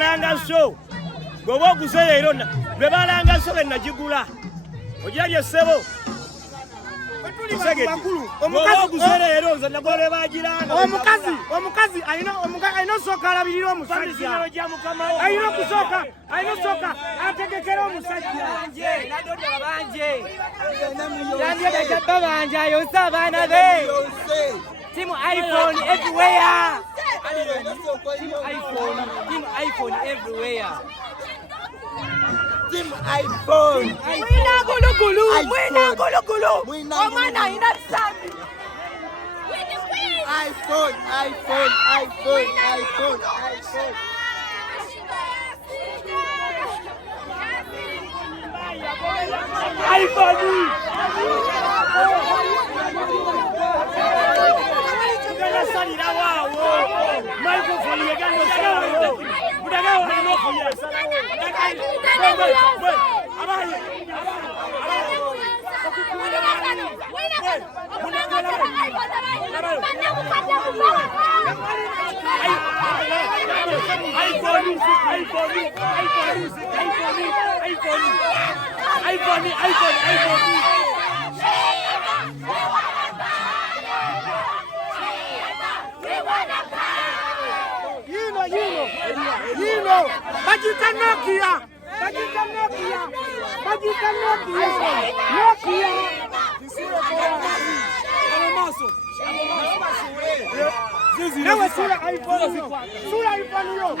balanga so gobo kuzeyo irona be balanga so benagigula ojalye sebo omukazi ayina osooka alabirira omusajja ayina okusooka ategekera omusajja yandiyedagabba banje ayonse abaana be timu iPhone everywhere Team iPhone everywhere Team iPhone. Mwina gulugulu. Omwana ina sambi. iPhone. Bajita Nokia. Newe sura iPhone yo.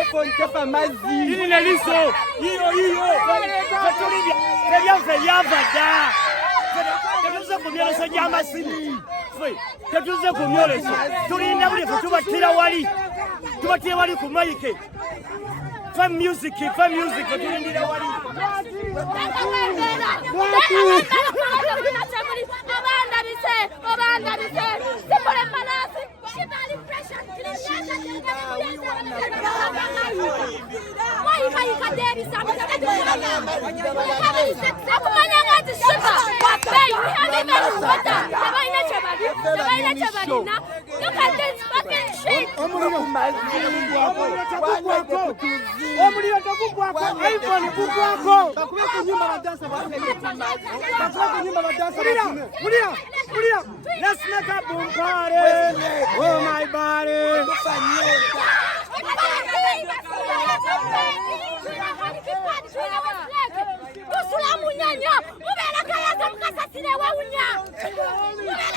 iPhone kefa mazi. Hili neliso. Hiyo. Tetuze kumyoleso gy'amasini. Tetuze kumyoleso. Tulinda buli fe tubatira wali. Tubatira wali ku mayike. Fan music tulindira wali. Omuliro tegugwako iPhone gugwako bakube kunyumba badansa Mulira let's make a boom party oh my body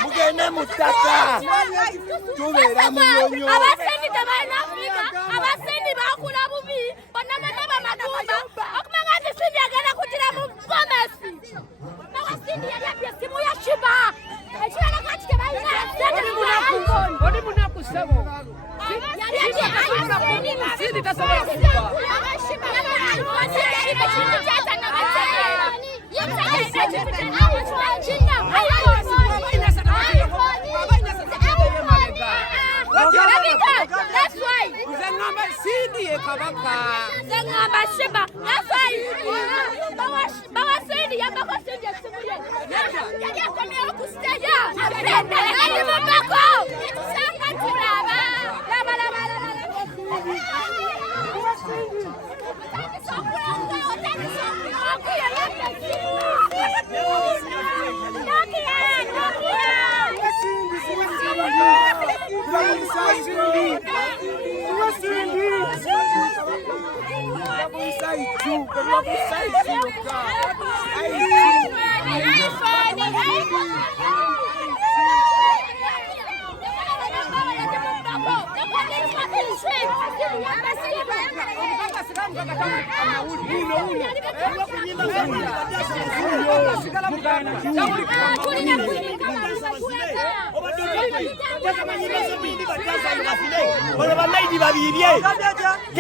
Mugende mutaka tubera munyonyo abasendi tebanafika abasendi bakula bubi bonamana bamatumba okumanga nti sindi agenda kutira mu gomesi nawasindi yalabye simu ya shiba ekirala kati tebalina oli munaku sebo sindi tasobola kuba ekintu kyetanga That's why. Zengamba sindi ekabaka. Zengamba shiba. That's why. Bawa sindi yabako sindi simuye. Yaje komera ku stage. Abenda ali mabako. Sanga turaba. Laba. Nokia.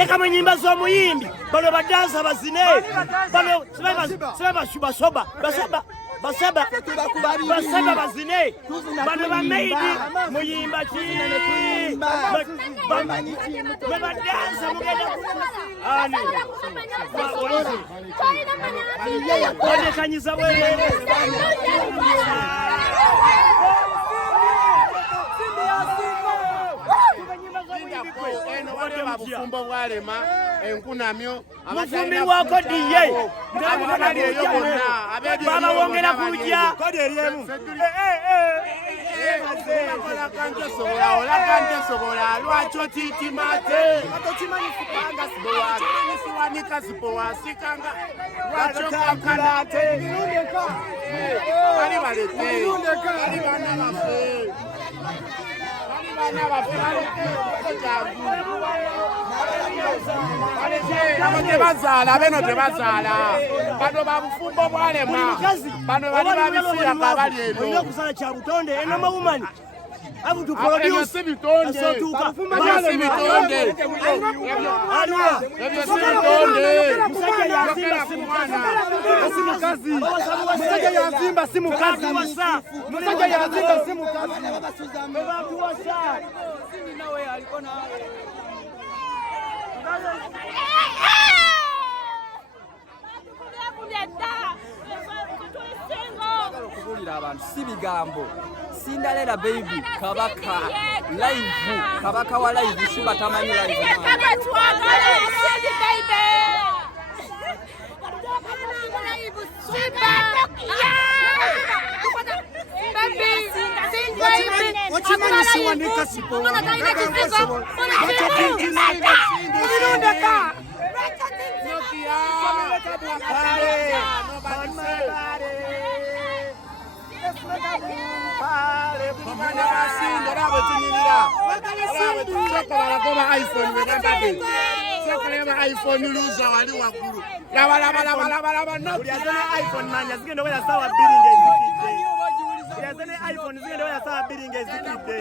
Kama nyimba za muyimbi bano badansa bazine bano sema bashoba basaba bazine bano bameidi muyimba ki badansa mugenda ani bane kanyiza wewe Bufumbo bwalema enkunamyo mufumbi wako diye baba wongera kujja kodi eriemu olakante sobola lwakyo titimate siwanika sipowasikanga lwakyo kakalate bali balete bali bana bafe tebazaala beno tebazaala bano babufumbo bwalema bano bali babifuyanga bali eno okusala kya butonde eno mawumani ebyo si bitonde ebyo si bitonde ebyo si bitonde musajja yazimba si mukazi musajja yazimba si mukazi okubulira abantu si bigambo Cinderella baby kabaka live kabaka wa live shiba tamanyi live iPhone luza wali wakulu laba no uliyazana iPhone manya zigenda wera sawa biringe zikide uliyazana iPhone zigenda wera sawa biringe zikide